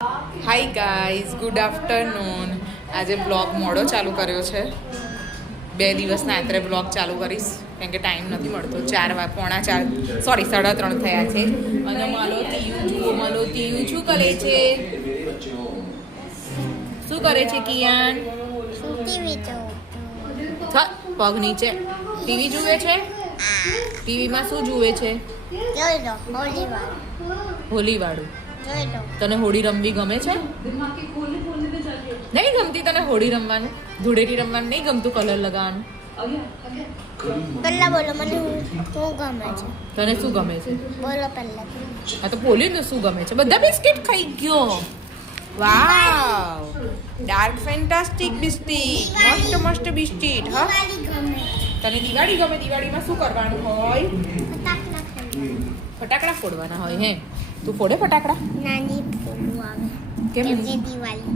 હાય guys, good afternoon. આજે blog મોડો ચાલુ કર્યો છે. 2 દિવસના આંતરે બ્લોગ ચાલુ કરીશ કેમ કે ટાઈમ નથી મળતો. 3:30 થયા છે અને માલો તીયું શું કરે છે? શું કરે છે કિયાન? પગ નીચે ટીવી જુએ છે. ટીવીમાં શું જુએ છે? હોલી વાળું. તને હોળી રમવી ગમે છે? નહીં ગમતી તને હોળી રમવાનું? ધૂળેટી રમવાનું નહીં ગમતું? કલર લગાવવાનું? પહેલા બોલો, મને શું ગમે છે? તને શું ગમે છે? બોલો પહેલા. હા તો બોલ્યું ને શું ગમે છે. બધા બિસ્કિટ ખાઈ ગયો. વાવ, ડાર્ક ફેન્ટાસ્ટિક બિસ્કિટ, મસ્ત બિસ્કિટ. હા, તને દિવાળી ગમે? દિવાળીમાં શું કરવાનું હોય? ફટાકડા ફોડવાના હોય. હે, તું ફોડે ફટાકડા? નાની ફોડું આવે કેમ? દિવાળી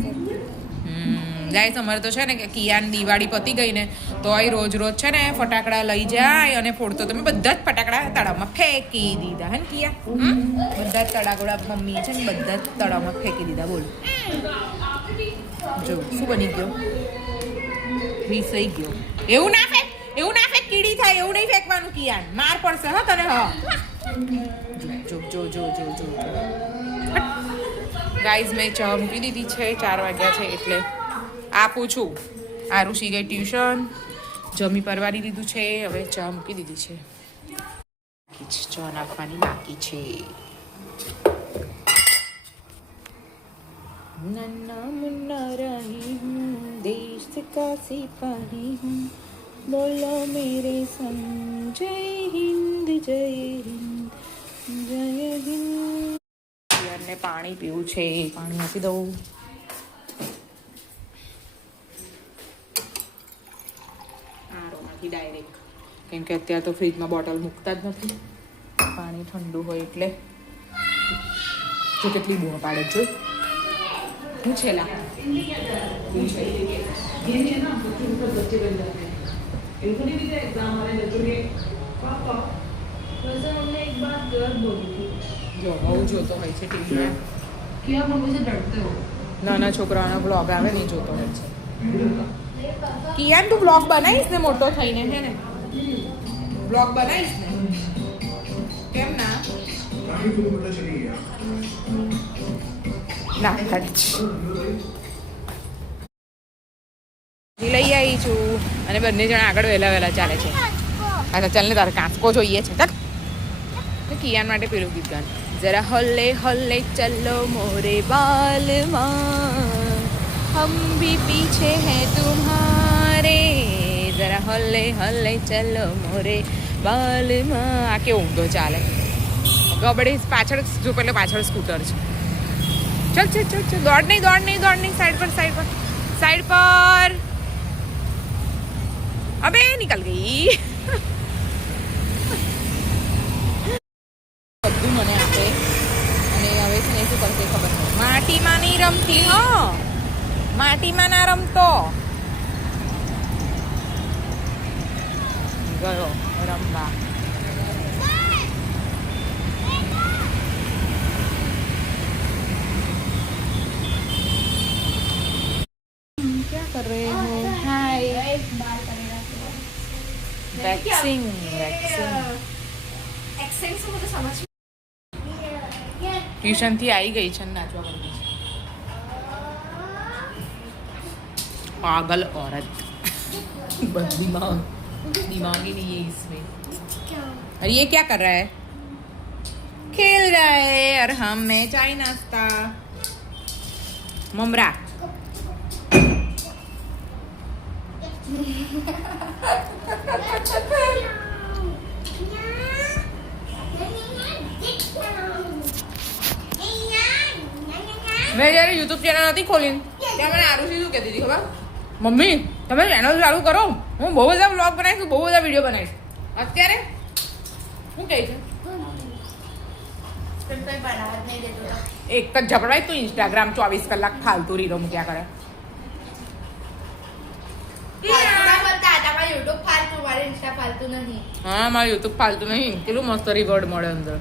ગાઈસ, અમારે તો છે ને કે કિયાન દિવાળી પતી ગઈ ને તોય રોજ છે ને ફટાકડા લઈ જાય અને ફોડતો. તમે બધા જ ફટાકડા તળાવમાં ફેંકી દીધા હે ને કિયા? બધા જ તળાગોડા મમ્મી છે ને બધા જ તળાવમાં ફેંકી દીધા. બોલ, જો શું બની ગયો? રીસાઈ ગયો. એવું ના ફેંક, કીડી થાય. એવું નહીં ફેંકવાનું કિયાન, માર પડશે હા તને. હા, જો ગાઈઝ, મેં ચા મૂકી દીધી છે. 4 વાગ્યા છે એટલે આપું છું. આરુષી ગઈ ટ્યુશન, જમી પરવારી દીધું છે. હવે ચા મૂકી દીધી છે. ચા નાખવાની બાકી છે. નન્ના મુન્ના રહી હું, દેશ કા સિપાહી હું, બોલો મેરે સંગ, જય હિન્દ જય હિન્દ જય હિન્દ. ને પાણી પીવું છે, પાણી આપી દઉં. આરોમાંથી ડાયરેક્ટ, કેમ કે અત્યારે તો ફ્રીજમાં બોટલ મૂકતા જ નથી. પાણી ઠંડુ હોય એટલે. જો કેટલી બૂમ પાડે છે. હું છેલા જો બહુ જોતો હોય છે ટીવીમાં. નાના છોકરાઓનો બ્લોગ આવે ને જોતો હોય છે. કિયાન, તું બ્લોગ બનાવીશ ને મોટો થઈને? હે ને, બ્લોગ બનાવીશ ને? કેમ ના? ના લઈ આવી છું અને બંને જણા આગળ વહેલા ચાલે છે. અચ્છા, ચાલ ને, તારે કાંચકો જોઈએ છે. ચાલ, કિયાન માટે પેલું ગીત ગાન. જરા હલ્લે હલ્લે ચલો મોરે બાલમાં, હમ ભી પીછે હૈ તુમ્હારે, જરા હલ્લે હલ્લે ચલો મોરે બાલમાં. આ કેવો ઊંધો ચાલે. ગબડે પાછળ જો, પેલે પાછળ સ્કૂટર છે. ચલ, દોડ નહીં. સાઈડ પર. અબે નિકલ ગઈ. બધું મને આપે અને હવે છે ને શું કરશે ખબર નહીં. માટીમાં નહીં રમતી. માટીમાં ના રમતો. ગયો રમવા. क्या कर रहे हो? हाय, वैक्सिंग. ट्यूशन थी आई गई છે નાચવા માંડી છે. पागल औरत. दिमाग ही नहीं है इसमें. और ये क्या कर रहा है? खेल रहा है और हम में चाय नाश्ता. ममरा. મેં જ્યારે યુટ્યુબ ચેનલ નથી ખોલી ત્યારે મને આરુષી શું કહેતી હતી ખબર? મમ્મી, તમે ચેનલ ચાલુ કરો, હું બહુ બધા વ્લોગ બનાવીશ, બહુ બધા વિડીયો બનાવીશ. અત્યારે શું કહે છે? એક જ ઝપડાય તું ઇન્સ્ટાગ્રામ 24 કલાક ફાલતુ રીલો મૂક્યા કરે. હા, મારું યુટ્યુબ ફાલતું નહીં. કેટલું મસ્ત રિવોર્ડ મળે અંદર.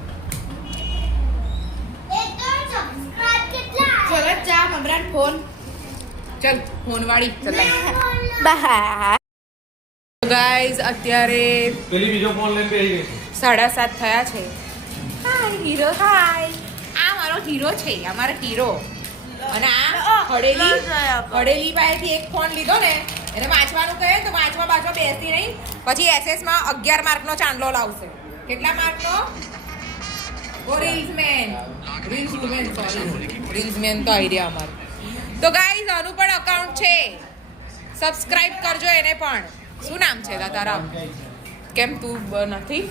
હમણાં ફોન ચલ ફોન વાળી ચલ ગાઈઝ અત્યારે પેલી બીજો ફોન લઈને બેસી ગઈ 7:30 થયા છે. હાય હીરો હાય. આ મારો હીરો છે, આ મારો હીરો. અને આ હડેલી પાસેથી એક ફોન લીધો ને એને વાંચવાનું કહે તો વાંચવા બેસતી નહીં. પછી SS માં 11 માર્કનો ચાંદલો લાવશે. કેટલા માર્કનો? ઓ રીલ્સમેન તો આઈડિયા અમારો. તો ગાઈઝ આનું પણ અકાઉન્ટ છે, સબસ્ક્રાઇબ કરજો એને પણ. શું નામ છે તારા? કેમ તું નથી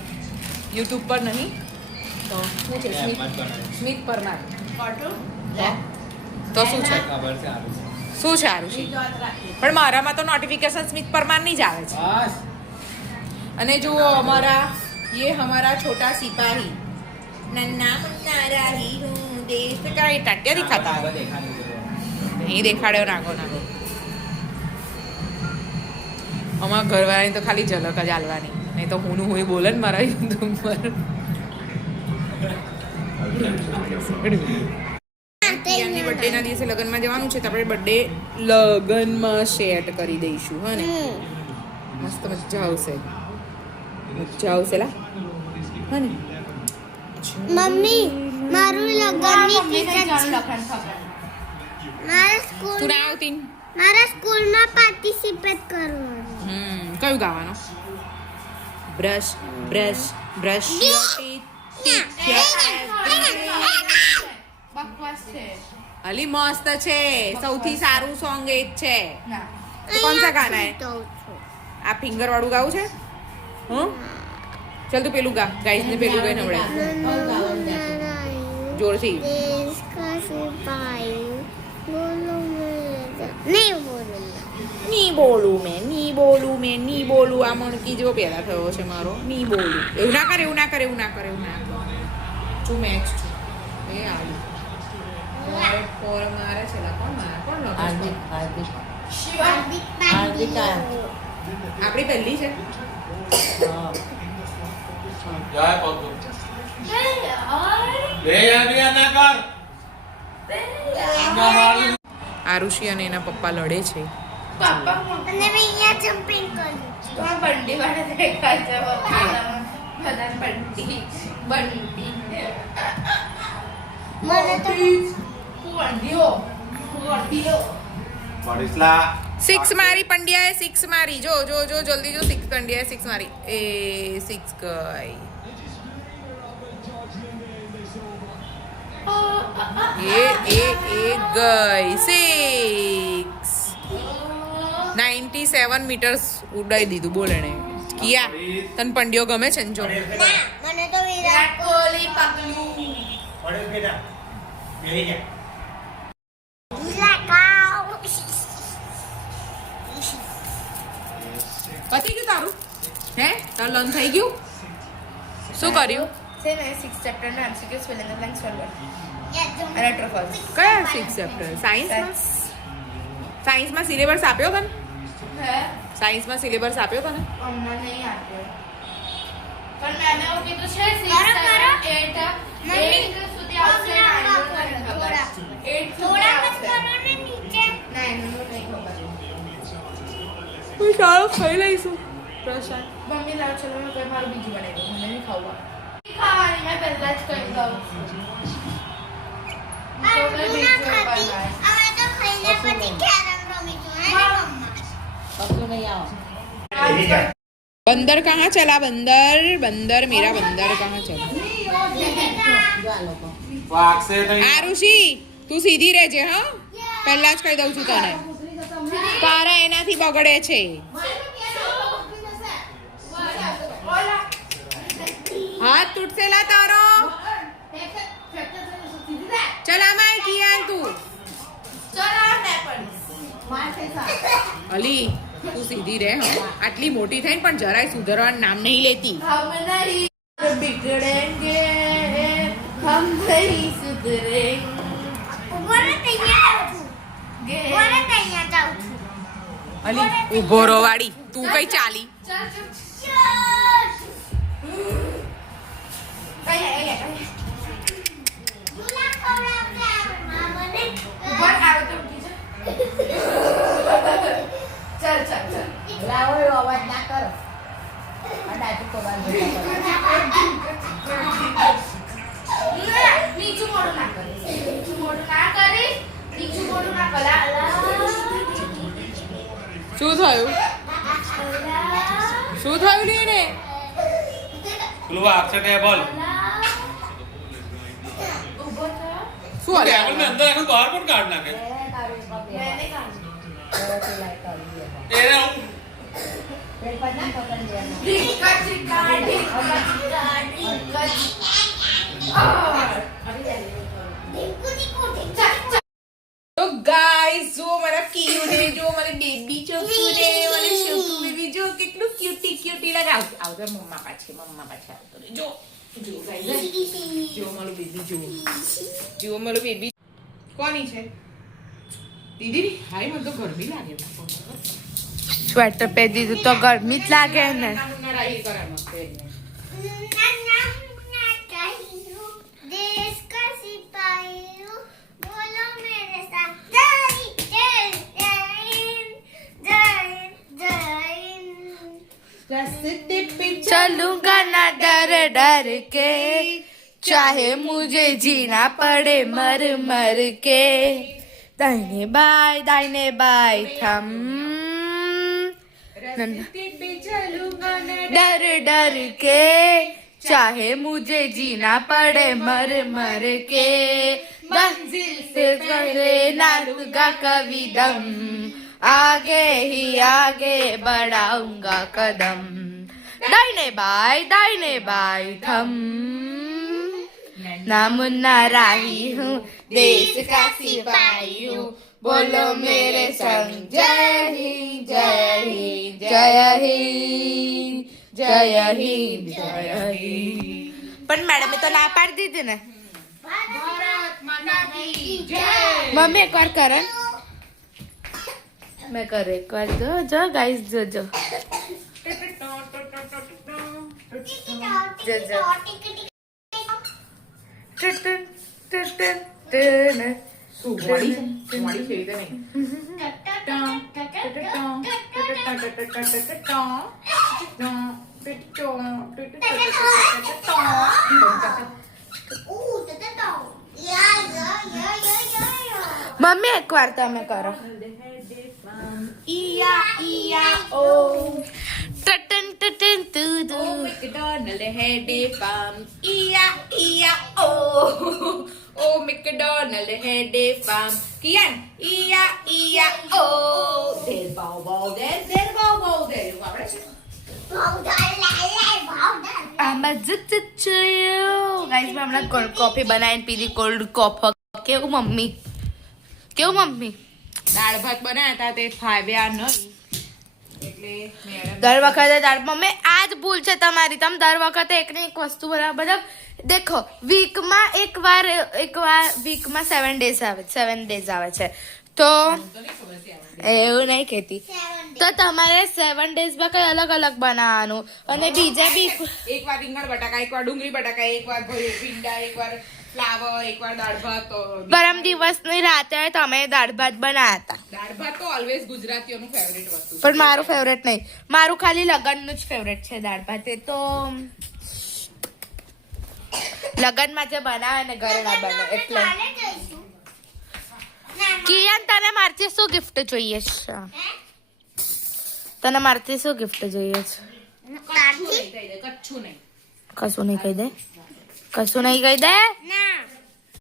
યુટ્યુબ પર નહીં? તો શું છે? સ્મિત પરમાર. તો શું છે? ખબર છે આરું છે શું છે આરુષિ? પણ મારામાં તો નોટિફિકેશન સ્મિત પરમાર ની જ આવે છે. બસ અને જુઓ અમારા હમારા છોટા સિપાહી નન્ના મુન્ના રાહી હું દેશ કા એ ટાટિયા દિખાતા આગળ દેખાડ્યું છે. નહીં દેખાડ્યો નાગો અમારા ઘરવાળાની તો ખાલી ઝલક જ આલવાની, નહીં તો હું બોલે ને મારા યુટ્યુબ પર. પિયાની બર્થડેના દિવસે લગ્નમાં જવાનું છે તો આપણે બર્થડે લગ્નમાં સેટ કરી દઈશું. હા ને મસ્ત મજા આવશે લા. હા ને મમ્મી મારું લગનની તું ના આવતી? મારા સ્કૂલમાં પાર્ટિસિપેટ કરવાનું. કયું ગાવાનું? Brush brush brush your Ali મસ્ત છે, સૌથી સારું સોંગ એ જ છે. તો કોણ સા ગાના હે? આ ફિંગર વાળું ગાવું છે? ચાલ તું પેલું ગા, ગાઈસ ને પેલું ગાઈને હમણાં જોરથી. ની બોલું આ મણકી જેવો પેદા થયો છે મારો. ની બોલું. એવું ના કરે. છું મેચ છું. એ આવી ફોર મારે છે લા. કોણ લખે? આપણી પહેલી છે. જાય પગ બે યાર ના કર આરુષિ અને એના પપ્પા લડે છે. અને મેં અહીંયા જમ્પિંગ કર્યું. બંડી વાળા દેખાય છે બધા બંડી મને તો પડીસલા 6 મારી પંડ્યાએ 6 મારી. જો જલ્દી જો 6 પંડ્યાએ 6 મારી. એ 6 ગઈ. ગઈ 6 97 મીટર્સ ઉડાઈ દીધું. બોલ એને કિયા તને પંડ્યો ગમે છે ને? જો મને તો વિરાટ કોહલી પકડ્યું. પડે બેટા બેહી જા પતી ગયું તારું? હે તારું લર્ન થઈ ગયું? શું કર્યું? છે ને 6 ચેપ્ટર ના MCQs fill in the blanks for what? અને ટ્રફલ્સ. કયા 6 ચેપ્ટર? સાયન્સમાં સિલેબસ આપ્યો તને? હે સાયન્સમાં સિલેબસ આપ્યો તને? અમને નહીં આપ્યો. પણ મેમે એવું કીધું છે 6 7 8 સુધી આવશે. 8 થોડા મત કરો ને નીચે. ના એનું નહીં ખબર. હું સારો ખાઈ લઈશું પ્રશાંત. મમ્મી લાવ ચલો મેં કોઈ મારું બીજું બનાવી દઉં. મને નહીં ખાવા. ખાવાની મેં પહેલા જ કહી દઉં છું. આ તું ના ખાતી. હવે તો ખાઈને પછી કેરમ રમીશું. હે ને મમ્મા? बंदर कहाँ चला? बंदर मेरा बंदर कहाँ चला? વાગ સે નહીં आरुषि તું સીધી રહેજે. હા પહેલા જ કહી દઉં છું તને, તારા એનાથી બગડે છે. હાથ તૂટશે લા તારો. ચલ આમાં કિયાન તું. અલી તું સીધી રહે. હા આટલી મોટી થઈને પણ જરાય સુધરવાનું નામ નહીં લેતી. हम नहीं बिगड़ेंगे हम नहीं सुधरेंगे. ઉભો રહે તૈયાર છું. ઉભો રહે તૈયાર જાઉં છું. અલી ઉભો રો વાળી તું કઈ ચાલી. ગુલાબ ખવડાવશે આ મને. ઉપર આવ થયું શું થયું લે ને પેલું વાગશે ટેબલ ઊભો થયો. શું હાલે ટેબલ में अंदर এখন બહાર પણ કાઢ નાખે મેં નહીં કાઢી. એને હું તો ગાઈસ જો મારા કિયુ ને જો મારી બેબી ચોકુ ને મારી શોકુ બેબી જો કેટલું ક્યુટી લગાવ આવતો મમ્મા પાછે આવતો રે જો જો ગાઈસ જો મારું બેબી જો મારું બેબી કોની છે દીદી હાય મને તો ગરમી લાગે સ્વેટર પહેરી દીધું તો ગરમી જ લાગે ને. देश का सिपाही हूँ, बोलो मेरे साथ जय जय जय हिंद, जय हिंद, जय हिंद। चलूंगा ना डर डर के, चाहे मुझे जीना पड़े मर मर के. दाहिने बाय थम डर डर के, चाहे मुझे जीना पड़े मर मर के. मंजिल से करे नारूंगा कभी दम, आगे ही आगे बढ़ाऊंगा कदम. दाहिने बाय थम, ना मुन्ना राही हूँ, देश का सिपाही हूँ, बोलो मेरे संग जय हिंद, जय हिंद, जय हिंद, जय हिंद, जय हिंद. पण मॅडम तो ना पाड दीदी ने. मम्मी एक बार कर. मैं कर एक बार. जो गाइस जो जो मम्मी एक बार તમે કરો. ઈયા ઈયા ઓ ટટન ટટન તુદુ. McDonald had a farm. Ia, oh. Oh, McDonald had a farm. Kian, ia, oh. Del bow, del bow, del. આપણે શું? આમાં જત ચયો ગાઈસ મેં હમણાં કોલ્ડ કોફી બનાવીને પીધી. કોલ્ડ કોફી કેવું મમ્મી દાળ ભાત બનાવ્યા હતા તે ફાવ્યા નહીં એટલે મેડમ દર વખતે મમ્મી આ જ ભૂલ છે તમારી. તમે દર વખતે એક ને એક વસ્તુ બરાબર દેખો. વીકમાં વીકમાં 7 ડેઝ આવે છે તો એવું નહીં કહેતી. તો તમારે 7 ડેઝમાં કઈ અલગ અલગ બનાવવાનું અને બીજા બી એક વાર રીંગણ બટાકા, એક વાર ડુંગળી બટાકા, એક વાર ભીંડા, એક વાર ફ્લાવર, એક વાર દાળ ભાત. પરમ દિવસની રાતે તમે દાળ ભાત બનાવ્યા હતા. દાળ ભાત તો ઓલવેઝ ગુજરાતીઓનું ફેવરેટ વસ્તુ છે. પણ મારું ફેવરેટ નહીં. મારું ખાલી લગનનું જ ફેવરેટ છે દાળ ભાત. એ તો લગનમાં જે બનાવે ને ઘરે ના બને એટલે. કિયાન તને મારથી શું ગિફ્ટ જોઈએ છે? તને મારથી શું ગિફ્ટ જોઈએ છે? કચ્છું નહીં કશું નહીં કહી દે. કશું નહીં કહી દે. ના